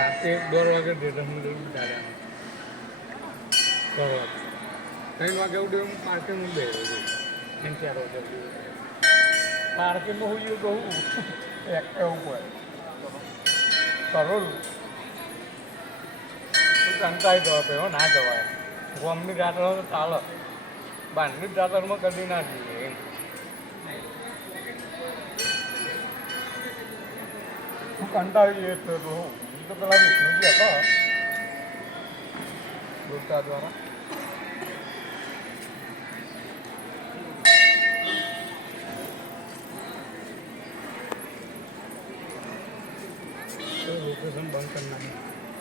રાતે 1:30 વાગે ડેટમ દાદાને 3 વાગે ઉઠે હું પાર્કિંગ બે 3-4 વાગે પાર્કિંગમાં હું કહું એવું પડે કરોડ કંટાળી જવા પેલો ના જવાય ગોમની જાતર તો ચાલે બાંધની જાતરમાં કદી ના જઈએ એમ હું કંટાળી જઈએ તો હું તો પેલા વિષ્ણુજી હતા દોસ્તા દ્વારા લોકેશન બંધ કરી નાખી